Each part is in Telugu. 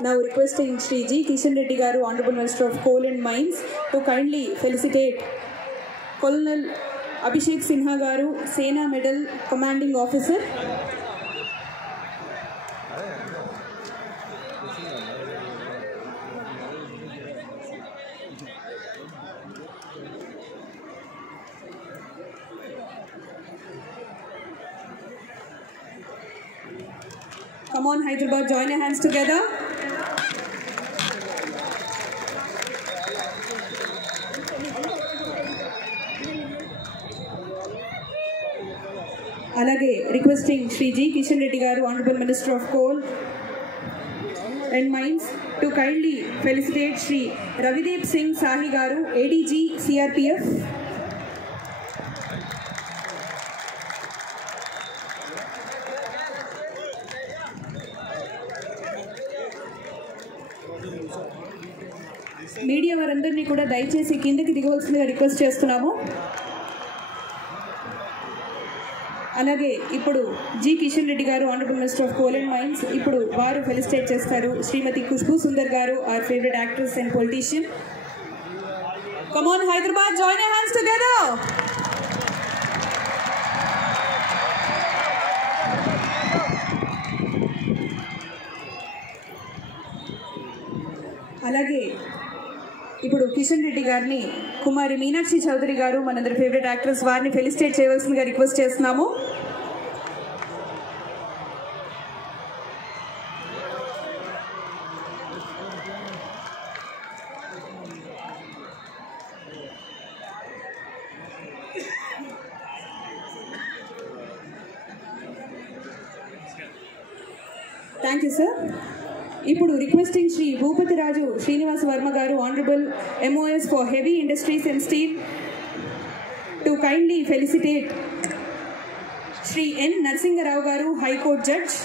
Now requesting Shri G. Kishan Reddy Garu, Honorable Minister of Coal and Mines, to kindly felicitate Colonel Abhishek Sinha Garu, Sena Medal Commanding Officer. Come on, Hyderabad, join your hands together. Alage, requesting Shri G. Kishan Reddy Garu, Honorable Minister of Coal and Mines, to kindly felicitate Shri Ravideep Singh Sahi Garu, ADG, CRPF. Media వారందరినీ కూడా దయచేసి కిందకి దిగవలసిందిగా రిక్వెస్ట్ చేస్తున్నాము. అలాగే ఇప్పుడు జి కిషన్ రెడ్డి గారు, honourable minister of coal and mines, ఇప్పుడు వారు ఫెలిసిటేట్ చేస్తారు శ్రీమతి ఖుష్బూ సుందర్ గారు, our favourite actress and politician. Come on Hyderabad, join your hands together. అలాగే ఇప్పుడు కిషన్ రెడ్డి గారిని కుమారి మీనాక్షి చౌదరి గారు, మనందరి ఫేవరెట్ యాక్ట్రెస్, వారిని ఫెలిసిటేట్ చేయవలసిందిగా రిక్వెస్ట్ చేస్తున్నాము. Thank you sir. ఇప్పుడు రిక్వెస్టింగ్ శ్రీ భూపతి రాజు శ్రీనివాస వర్మ గారు, honourable MOS for heavy industries and steel, to kindly felicitate Shri N Narasinga Rao గారు, high court judge.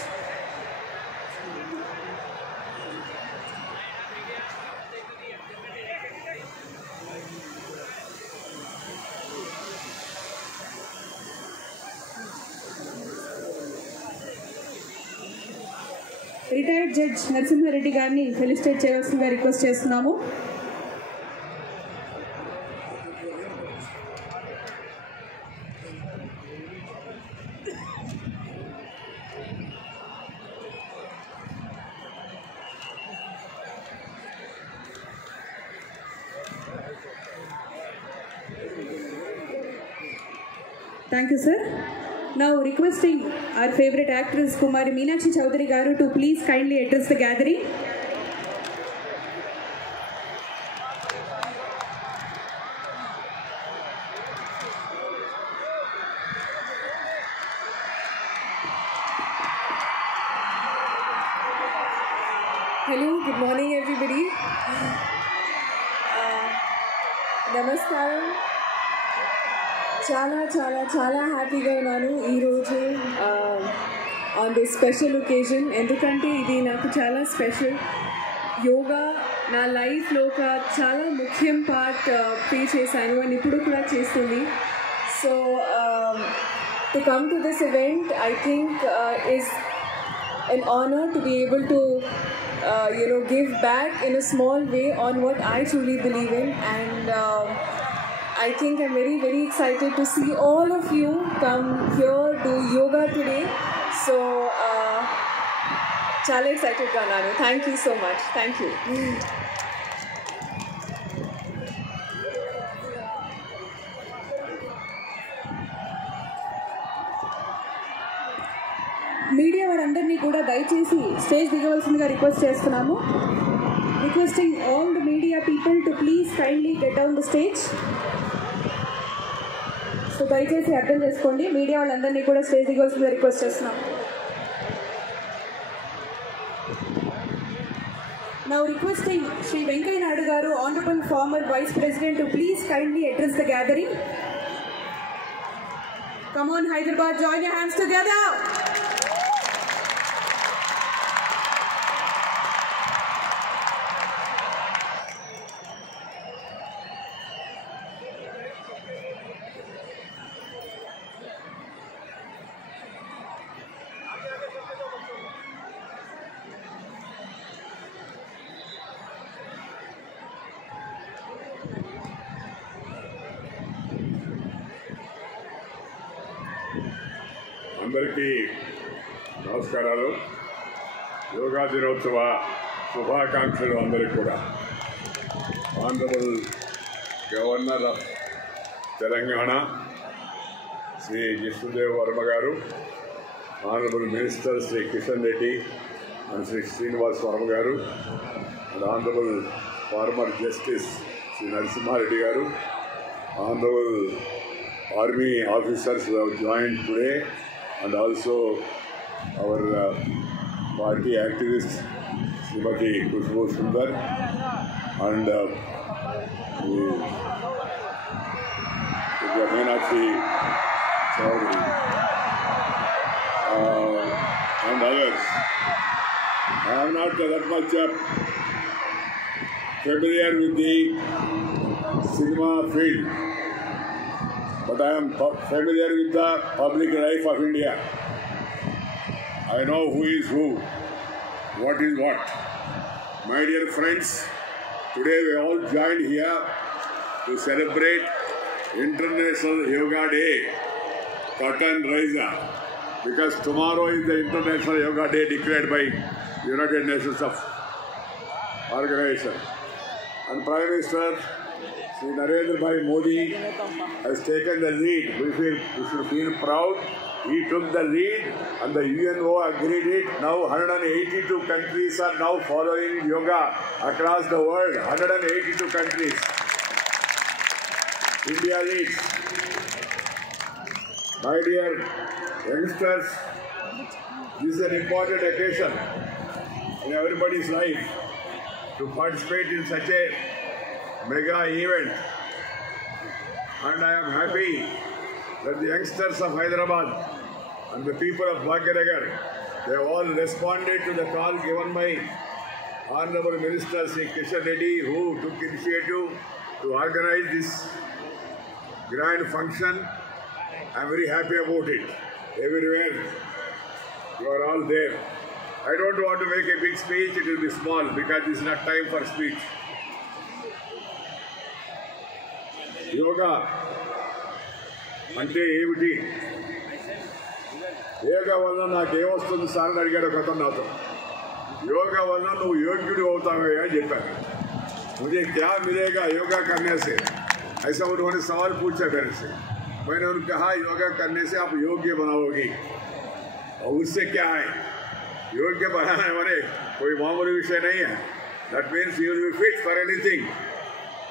Retired judge Narasimha Reddy గారిని ఫెలిసిటేట్ చేయవలసిందిగా రిక్వెస్ట్ చేస్తున్నాము. Thank you sir. Now requesting our favorite actress Kumari Meenakshi Chaudhary Garu to please kindly address the gathering. Hello, good morning everybody. Namaskaram. చాలా చాలా చాలా హ్యాపీగా ఉన్నాను ఈరోజు ఆన్ దిస్ స్పెషల్ ఒకేజన్. ఎందుకంటే ఇది నాకు చాలా స్పెషల్. యోగా నా లైఫ్లో ఒక చాలా ముఖ్యం పార్ట్ ప్లే చేశాను అండ్ ఇప్పుడు కూడా చేస్తుంది. So to come to this event I think is an honor to be able to give back in a small way on what I truly believe in, and I think I'm very, very excited to see all of you come here do yoga today. So, chala excited ga nanu. Thank you so much. Thank you. Media వారందరినీ కూడా దయచేసి స్టేజ్ దిగవలసిందిగా రిక్వెస్ట్ చేస్తున్నాము. Requesting all the media people to please kindly get down the stage. So దయచేసి అర్థం చేసుకోండి, మీడియా వాళ్ళందరినీ కూడా స్టేజ్ దిగవలసిందిగా రిక్వెస్ట్ చేస్తున్నాం. Now requesting Shri Venkaiah Naidu Garu, Honorable former Vice President, to please kindly address the gathering. Come on Hyderabad, join your hands together. అందరికీ నమస్కారాలు. యోగా దినోత్సవ శుభాకాంక్షలు అందరికీ కూడా. Honourable governor of Telangana Shri Jishnu Dev Varma గారు, honourable minister Shri Kishan Reddy and Shri Srinivas Varma గారు, and honourable former justice Shri Narasimha Reddy గారు, honorable army officers who have joined today, and also our party activist Srimati Khushbu Sundar and the Meenakshi Chaudhary and others. I am not that much familiar with the cinema field, but I am familiar with the public life of India. I know who is who, what is what. My dear friends, today we all joined here to celebrate International Yoga Day, Curtain Raiser, because tomorrow is the International Yoga Day declared by United Nations of Organization. And Prime Minister Shri Narendra Bhai Modi has taken the lead. We should feel proud. He took the lead and the UNO agreed it. Now 182 countries are now following yoga across the world. 182 countries. India leads. My dear youngsters, this is an important occasion in everybody's life to participate in such a mega event, and I am happy that the youngsters of Hyderabad and the people of Bhagyanagar, they have all responded to the call given by Honorable Minister Sri Kishan Reddy, who took initiative to organize this grand function. I am very happy about it. Everywhere you are all there. I don't want to make a big speech, it will be small because this is not time for speech. Yoga అంటే ఏమిటి? యోగా వల్ల నాకేమొస్తుంది సార్ అని అడిగాడు ఒక అతను నాతో. యోగా వల్ల నువ్వు యోగ్యుడు అవుతావే అని చెప్పాను. मुझे क्या मिलेगा योगा करने से, ऐसा उन्होंने सवाल पूछा मेरे से. मैंने उन्हें कहा योगा करने से आप योग्य बनाओगे. और उससे क्या है, योग्य बनाने वाले कोई मामूली विषय नहीं है. That means you will be fit for anything,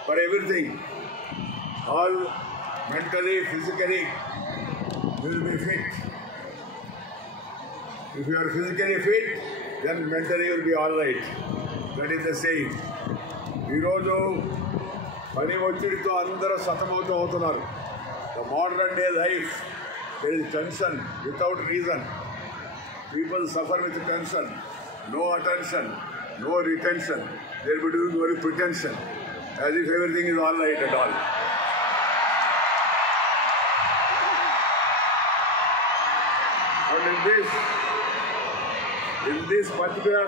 for everything. All mentally, physically, you will be fit. If you are physically fit, then mentally you will be all right. That is the saying. ఈరోజు పని ఒత్తిడితో అందరూ సతమవుతున్నారు. The modern day life, there is tension without reason. People suffer with tension, no attention, no retention. They will be doing very pretension, as if everything is all right at all. And in this particular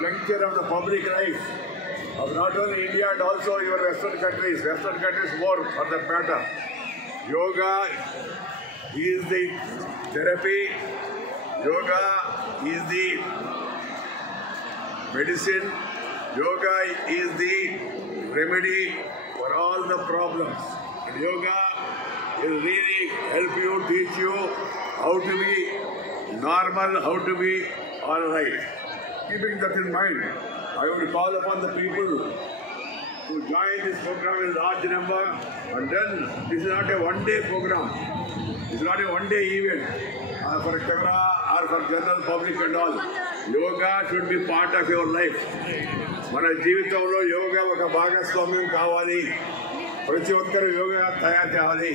juncture of the public life of not only India and also your Western countries more for that matter, yoga is the therapy, yoga is the medicine, yoga is the remedy for all the problems. And yoga will really help you, teach you how to be normal, how to be all right. Keeping that in mind, I would call upon the people to join this program in large number. And then this is not a one-day program. This is not a one-day event for camera or for general public and all. Yoga should be part of your life. మన జీవితంలో యోగా ఒక భాగస్వామ్యం కావాలి. ప్రతి ఒక్కరు యోగా తయారు కావాలి.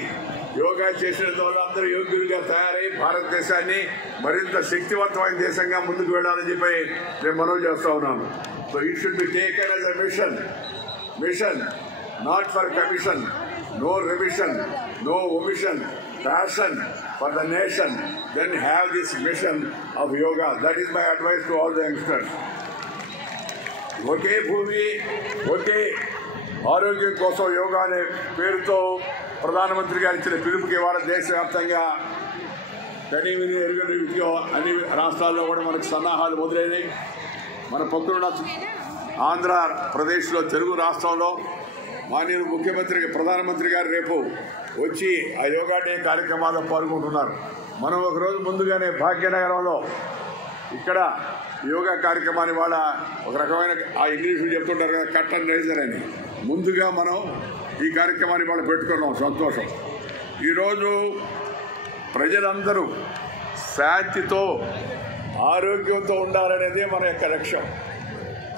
యోగా చేసిన ద్వారా అందరూ యోగ్యులుగా తయారై భారతదేశాన్ని మరింత శక్తివంతమైన దేశంగా ముందుకు వెళ్ళాలని చెప్పి నేను మనవి చేస్తా ఉన్నాను. So it should be taken as a mission, not for commission, no revision, no omission, passion for the nation, then have this mission of yoga. That is my advice to all the youngsters. ఒకే భూమి ఒకే ఆరోగ్యం కోసం యోగా అనే పేరుతో ప్రధానమంత్రి గారు ఇచ్చిన పిలుపుకి ఇవాళ దేశవ్యాప్తంగా కనీ విని ఎరుగని రీతిగా అన్ని రాష్ట్రాల్లో కూడా మనకు సన్నాహాలు మొదలైనవి. మన పక్కన ఆంధ్రప్రదేశ్లో తెలుగు రాష్ట్రంలో మాన్యులు ముఖ్యమంత్రి ప్రధానమంత్రి గారు రేపు వచ్చి ఆ యోగా డే కార్యక్రమాల్లో పాల్గొంటున్నారు. మనం ఒకరోజు ముందుగానే భాగ్యనగరంలో ఇక్కడ యోగా కార్యక్రమాన్ని వాళ్ళ ఒక రకమైన ఆ ఇంగ్లీషులు చెప్తుంటారు కదా కట్టన్ రైజర్ అని, ముందుగా మనం ఈ కార్యక్రమాన్ని వాళ్ళు పెట్టుకున్నాం. సంతోషం. ఈరోజు ప్రజలందరూ శాంతితో ఆరోగ్యంతో ఉండాలనేదే మన యొక్క లక్ష్యం.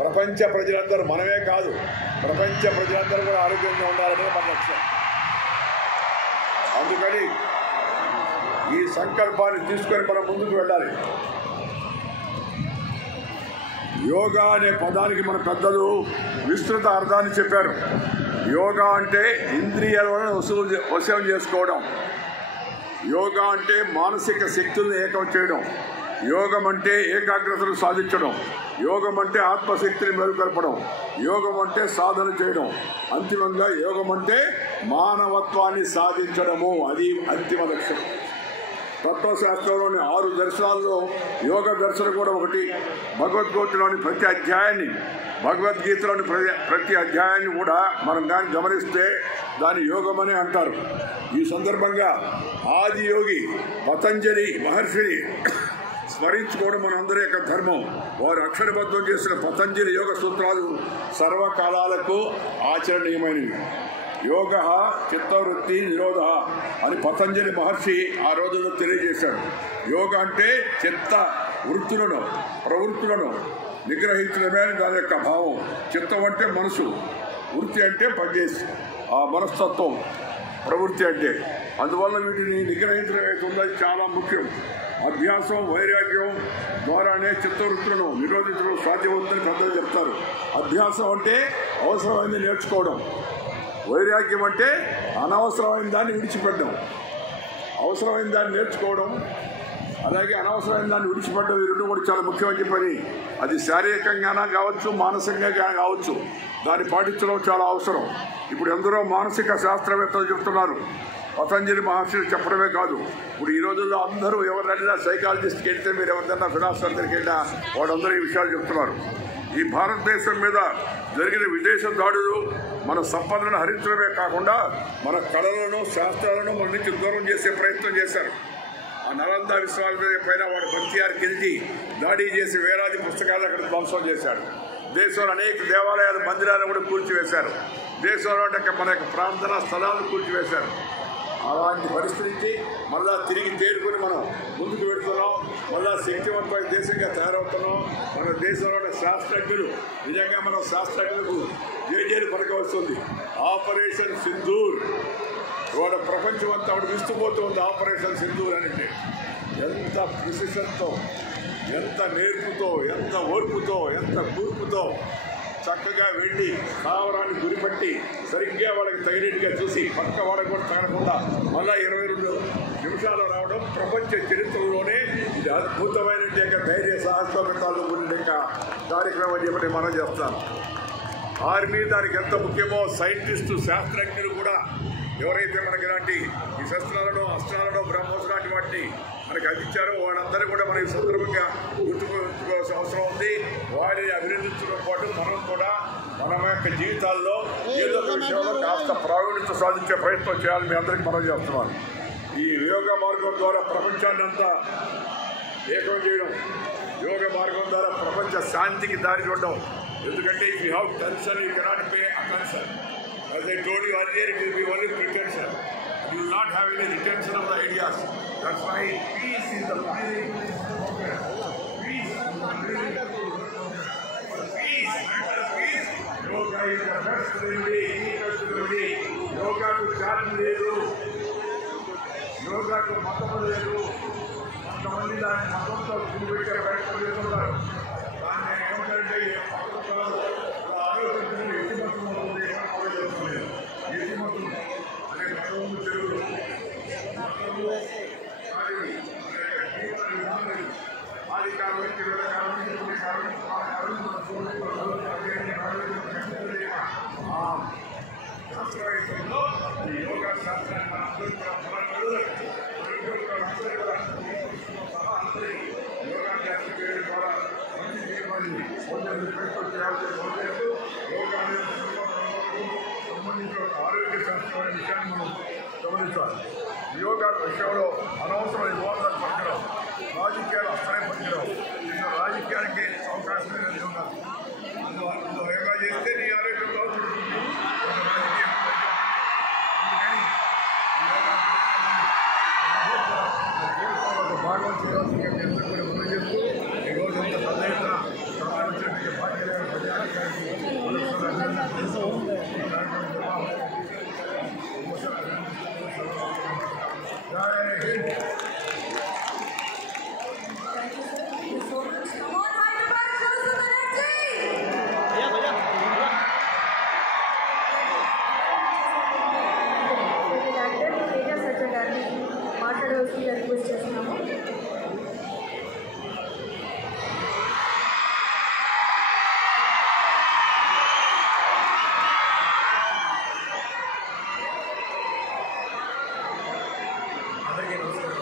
ప్రపంచ ప్రజలందరూ, మనమే కాదు ప్రపంచ ప్రజలందరూ కూడా ఆరోగ్యంగా ఉండాలనేది మన లక్ష్యం. అందుకని ఈ సంకల్పాన్ని తీసుకొని మనం ముందుకు వెళ్ళాలి. యోగా అనే పదానికి మన పెద్దలు విస్తృత అర్థాన్ని చెప్పారు. యోగా అంటే ఇంద్రియాలను వశం చేసుకోవడం. యోగా అంటే మానసిక శక్తులను ఏకం చేయడం. యోగం అంటే ఏకాగ్రతను సాధించడం. యోగం అంటే ఆత్మశక్తిని మెరుగుపరపడం. యోగం అంటే సాధన చేయడం. అంతిమంగా యోగం అంటే మానవత్వాన్ని సాధించడము. అది అంతిమ లక్ష్యం. తత్వశాస్త్రంలోని 6 దర్శనాల్లో యోగ దర్శనం కూడా ఒకటి. భగవద్గీతలోని ప్రతి అధ్యాయాన్ని కూడా మనం కానీ గమనిస్తే దాన్ని యోగమనే అంటారు. ఈ సందర్భంగా ఆది యోగి పతంజలి మహర్షిని స్మరించుకోవడం మనందరి యొక్క ధర్మం. వారు అక్షరబద్ధం చేసిన పతంజలి యోగ సూత్రాలు సర్వకాలాలకు ఆచరణీయమైనవి. యోగ చిత్తవృత్తి నిరోధ అని పతంజలి మహర్షి ఆ రోజుల్లో తెలియజేశాడు. యోగ అంటే చిత్త వృత్తులను ప్రవృత్తులను నిగ్రహించడమే అని దాని యొక్క భావం. చిత్తం అంటే మనసు, వృత్తి అంటే పనిచేసి ఆ మనస్తత్వం, ప్రవృత్తి అంటే. అందువల్ల వీటిని నిగ్రహించడం అవుతుందో చాలా ముఖ్యం. అభ్యాసం వైరాగ్యం ద్వారానే చిత్తవృత్తులను నిరోధించడం సాధ్యమవుతుందని పెద్దలు చెప్తారు. అభ్యాసం అంటే అవసరమైంది నేర్చుకోవడం. వైరాగ్యం అంటే అనవసరమైన దాన్ని విడిచిపెట్టడం. అవసరమైన దాన్ని నేర్చుకోవడం, అలాగే అనవసరమైన దాన్ని విడిచిపెట్టడం, ఈ రెండు కూడా చాలా ముఖ్యమని చెప్పని. అది శారీరకంగానే కావచ్చు, మానసికంగా కావచ్చు, దాన్ని పాటించడం చాలా అవసరం. ఇప్పుడు ఎందరో మానసిక శాస్త్రవేత్తలు చెప్తున్నారు. పతంజలి మహర్షులు చెప్పడమే కాదు, ఇప్పుడు ఈ రోజుల్లో అందరూ ఎవరినైనా సైకాలజిస్ట్కి వెళ్తే, మీరు ఎవరిదైనా ఫిలాసఫర్ దగ్గరికి వెళ్ళినా వాళ్ళందరూ ఈ విషయాలు చెప్తున్నారు. ఈ భారతదేశం మీద జరిగిన విదేశ దాడులు మన సంపదలను హరించడమే కాకుండా మన కళలను శాస్త్రాలను మన నుంచి దూరం చేసే ప్రయత్నం చేశారు. ఆ నలంద విశ్వవిద్యాలయం పైన వాడు బక్తియార్ ఖిల్జీ దాడి చేసి వేలాది పుస్తకాలు అక్కడ ధ్వంసం చేశాడు. దేశంలో అనేక దేవాలయాలు మందిరాలను కూడా కూల్చివేశారు. దేశంలో మన యొక్క ప్రార్థనా స్థలాలను కూల్చివేశారు. అలాంటి పరిస్థితి మళ్ళా తిరిగి తేరుకొని మనం ముందుకు వెళుతున్నాం. మళ్ళా శక్తివంతమైన దేశంగా తయారవుతున్నాం. మన దేశంలోని శాస్త్రజ్ఞులు నిజంగా మనం శాస్త్రజ్ఞులకు జేజేలు పలకవస్తుంది. ఆపరేషన్ సింధూర్ ఇవాళ ప్రపంచం అంతా ఆవిడ విస్తుపోతూ ఉంది. ఆపరేషన్ సింధూర్ అంటే ఎంత ప్రిసిషన్తో, ఎంత నేర్పుతో, ఎంత ఓర్పుతో, ఎంత కూర్పుతో చక్కగా వెళ్ళి స్థావరాన్ని గురిపట్టి సరిగ్గా వాళ్ళకి తగినట్టుగా చూసి పక్క వాళ్ళకి కూడా తగలకుండా మళ్ళా 22 నిమిషాలు రావడం ప్రపంచ చరిత్రలోనే ఇది అద్భుతమైన ధైర్య సాహసోపేతాలు ఉండే కార్యక్రమం అని చెప్పి మనం చేస్తాం. ఆర్మీ దానికి ఎంత ముఖ్యమో సైంటిస్టు శాస్త్రజ్ఞులు కూడా ఎవరైతే మనకి ఇలాంటి ఈ శస్త్రాలను అస్త్రాలను బ్రహ్మోస్ లాంటి వాటిని మనకి అందించారో వాళ్ళందరూ కూడా మనకి సందర్భంగా గుర్తుకోవాల్సిన అవసరం ఉంది. వారిని అభినందించడం పాటు మనం కూడా మన యొక్క జీవితాల్లో ఏదో ఒక విషయంలో కాస్త ప్రావీణ్యత సాధించే ప్రయత్నం చేయాలని మీ అందరికీ మనం చేస్తున్నాను. ఈ యోగ మార్గం ద్వారా ప్రపంచాన్ని అంతా ఏకం చేయడం, యోగ మార్గం ద్వారా ప్రపంచ శాంతికి దారి చూడడం. ఎందుకంటే if you have tension you cannot pay attention. As I told you earlier, it will be only pretension. You will not have any retention of the ideas. That's why peace is the feeling. Peace. Peace. Peace. Yoga is the best remedy. Yoga to charge లేదు. Yoga to మతం లేదు. కొంతమంది దాన్ని మతంతో గురిపెట్టే ప్రయత్నం చేస్తున్నారు. దాన్ని ఏమంటారంటే యోగా శాస్త్రాన్ని యోగా చేయడం ద్వారా మంచి జీవనాన్ని సంబంధించిన ఆరోగ్య సంక్షేమ విషయాన్ని మనం గమనించాలి. యోగా విషయంలో అనవసరమైన వివాదాలు పడడం, రాజకీయాలు అసలే పడడం, రాజకీయానికి అవకాశం లేని యోగా. అందులో యోగా చేస్తే నీ ఆరోగ్యం బాగుంటుంది. భాగం చేయాల్సిందిగా అందరూ కూడా మనం చేస్తూ ఈరోజు ఇంత పెద్ద ఎత్తున వచ్చినటువంటి భాగ్యమైన ప్రజానికి మాట్లాడవలసిందిగా రిక్వెస్ట్ చేస్తున్నాము. అందరికీ నమస్కారం.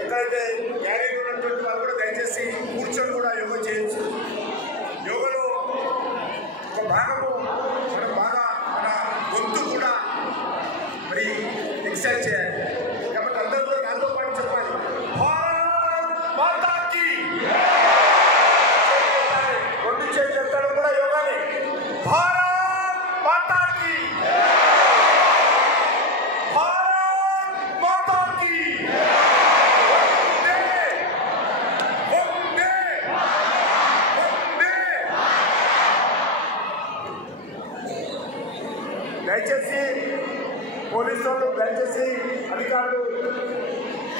ఎక్కడైతే గ్యాలరీ ఉన్నటువంటి వాళ్ళు కూడా దయచేసి కూర్చొని కూడా యోగా చేయొచ్చు. యోగలో ఒక భాగము మనం బాగా మన గొంతు కూడా మరి ఎక్సర్సైజ్ చేయాలి. కాబట్టి అందరూ కూడా నాతో పాటు చెప్పాలి, భారత్ మాతాకి. రెండు చేతులు చెప్తాడు కూడా యోగాని, భారత్ మాతా పోలీసు వాళ్ళు దయచేసి అధికారులు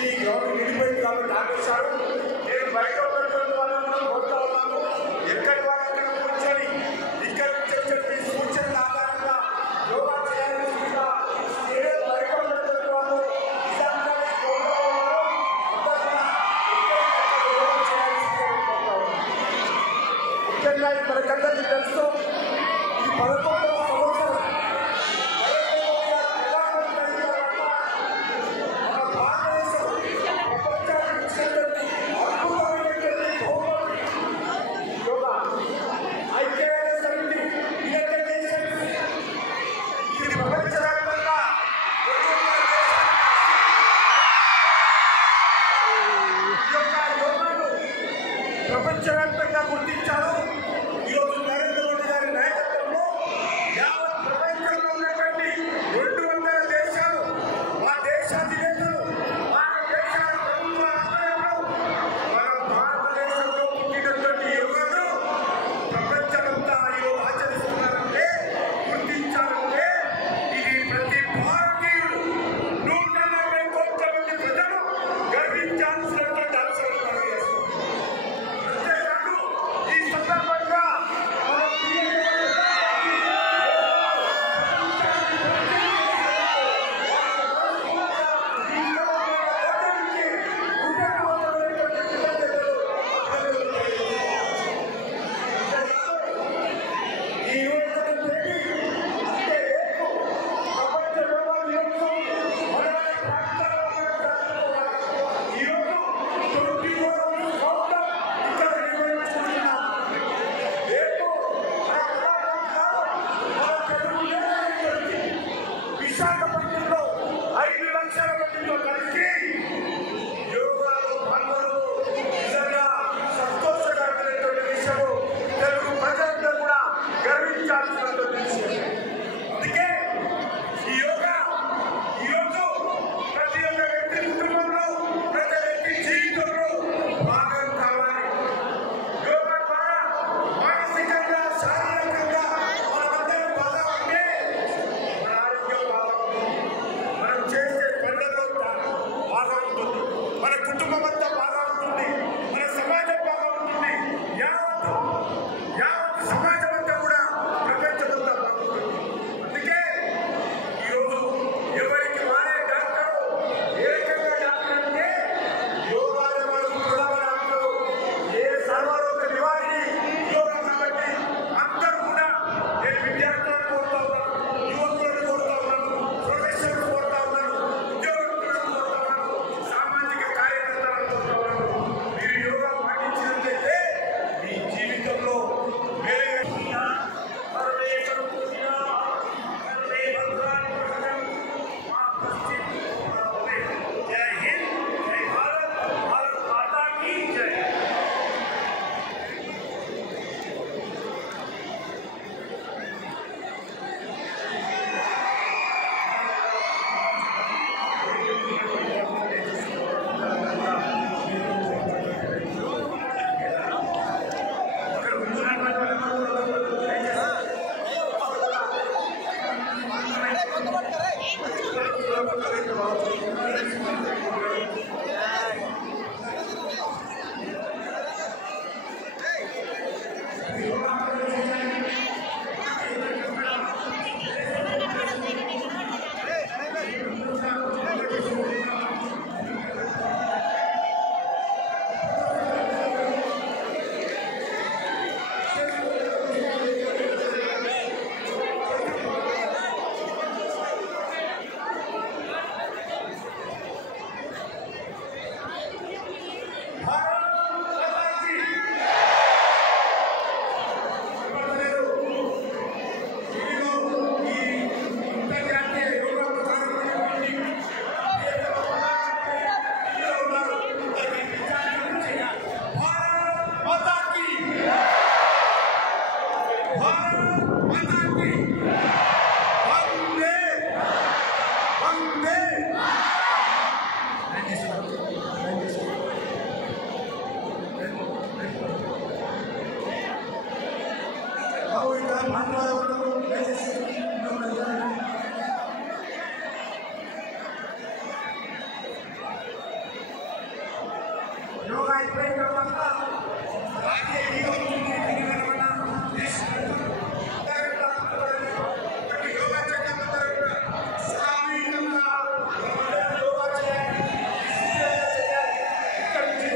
ఈ గ్రౌండ్ నిండిపోయింది కాబట్టి ఆపేశారు. నేను బయట ఉన్నటువంటి వాళ్ళను కోరుతా ఉన్నాను, ఎక్కడి వాళ్ళక్కడ కూర్చొని ఇక్కడి నుంచి వచ్చే సూచనల ఆధారంగా యోగా చేయాలని బయట ఉన్నటువంటి వాళ్ళు ముఖ్యంగా మనకందరికీ తెలుసు ఈ 11వ సంవత్సరం ప్రపంచవ్యాప్తంగా గుర్తించారు. ఈరోజు నరేంద్ర మోడీ గారి నాయకత్వంలో యావత్ ప్రపంచంలో ఉన్నటువంటి 200 దేశాలు, మా దేశ అధినేతలు, మా దేశాల ప్రభుత్వ ఆధ్వర్యంలో మన భారతదేశంలో పుట్టినటువంటి యోగాను ప్రపంచమంతా ఈరోజు ఆచరిస్తున్నారంటే, గుర్తించాలంటే ఇది ప్రతి భారతీయుడు 140 కోట్ల మంది ప్రజలు గర్వించాల్సినటువంటి అవసరం ఉంది. ఈ సందర్భంగా విశాఖపట్నంలో 5 లక్షల మందితో కలిసి యోగాలో పాల్గొనడం నిజంగా సంతోషకరమైనటువంటి విషయం. తెలుగు ప్రజలందరూ కూడా గర్వించాల్సినటువంటి విషయం. అందుకే ఈ యోగా ఈరోజు ప్రతి ఒక్క వ్యక్తి కుటుంబంలో, ప్రతి వ్యక్తి జీవితంలో భాగం కావాలి. యోగా ద్వారా మానసికంగా, శారీరకంగా మనమందరం బాగా ఉంటే మన ఆరోగ్యం బాగుంటుంది. యోగా అయిపోయిన తర్వాత యోగా చేయడం సామూహికంగా యోగా చేయాలి. ఇక్కడ నుంచి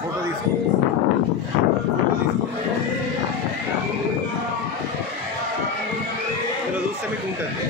ఫోటో తీసుకో ఇలా చూస్తే మీకు ఉంటుంది.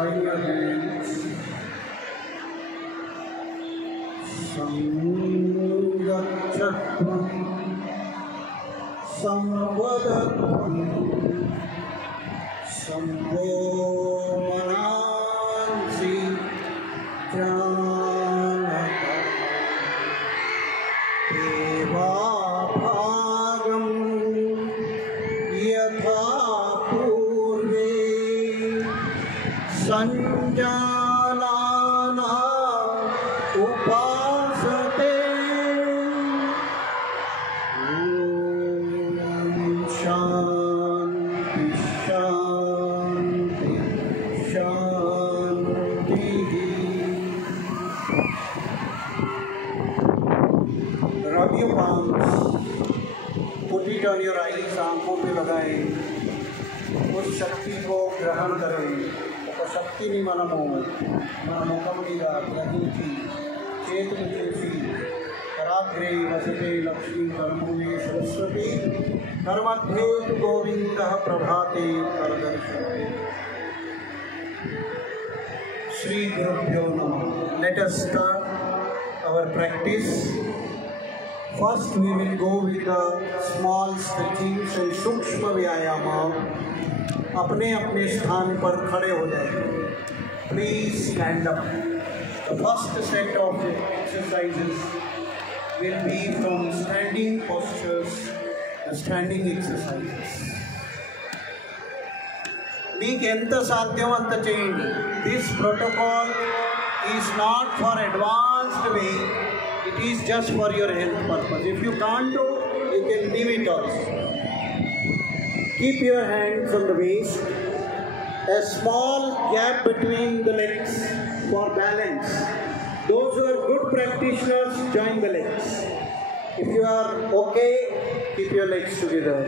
join your hands. Samgachatvam samvadatvam samvomanansi janata devabhagam yatha purve sanjalana upasate shanti shanti shanti. Rub your palms, put it on your eyes, आंखों पे लगाएं, उस शक्ति को ग्रहण करें. शक्ति मनमो मनमुखमणिगा ग्रहीति चेतुचेसी कराग्रे वसते लक्ष्मी कर्मूले सरस्वती कर्मध्ये तु गोविन्दः प्रभाते करदर्शने. Shri Gurubhyo Namah. Let us start our practice. First we will go with the small stretchings and सूक्ष्म व्यायाम. अपने अपने स्थान पर खड़े हो जाएं. Please stand up. The first set of exercises will be from standing postures, the standing exercises. మీకు ఎంత సాధ్యం అంత చేయండి. This protocol is not for advanced way. It is just for your health purpose. If you can't do, you can leave it also. Keep your hands on the waist. A small gap between the legs for balance. Those who are good practitioners, join the legs. If you are okay, keep your legs together.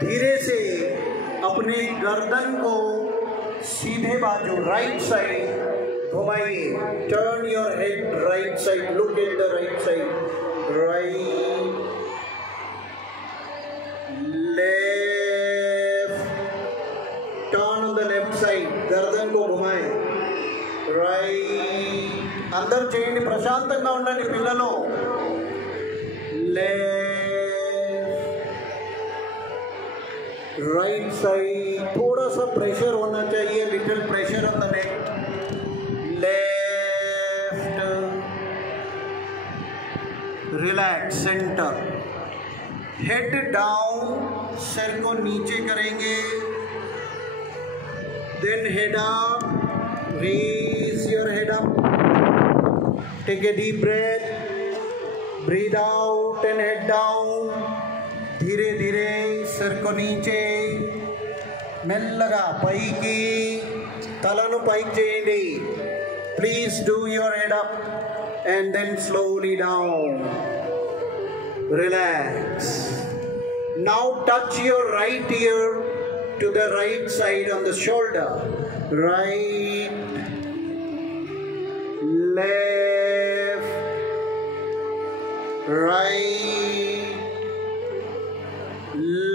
धीरे से अपने गर्दन को सीधे बाजू राइट साइड घुमाइए. Turn your head right side. Look at the right side. Right. Left. Turn on the left side. गर्दन को घुमाएं. Right. अंदर చేయండి. ప్రశాంతంగా ఉండండి పిల్లలు. Left. Right side. थोड़ा सा प्रेशर होना चाहिए. Little pressure on the neck. Left. Relax. Center. Head down. सिर को नीचे करेंगे. Then head up. Raise your head up. Take a deep breath. Breathe out and head down. धीरे धीरे सिर को नीचे. మెల్లగా పైకి తలను పైకి చేయండి. Please do your head up and then slowly down. Relax. Now touch your right ear to the right side on the shoulder. Right, left, right,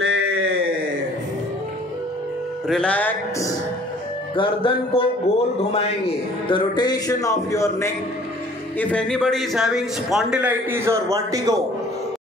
left. Relax. गर्दन को गोल घुमाएंगे. The rotation of your neck. If anybody is having spondylitis or vertigo,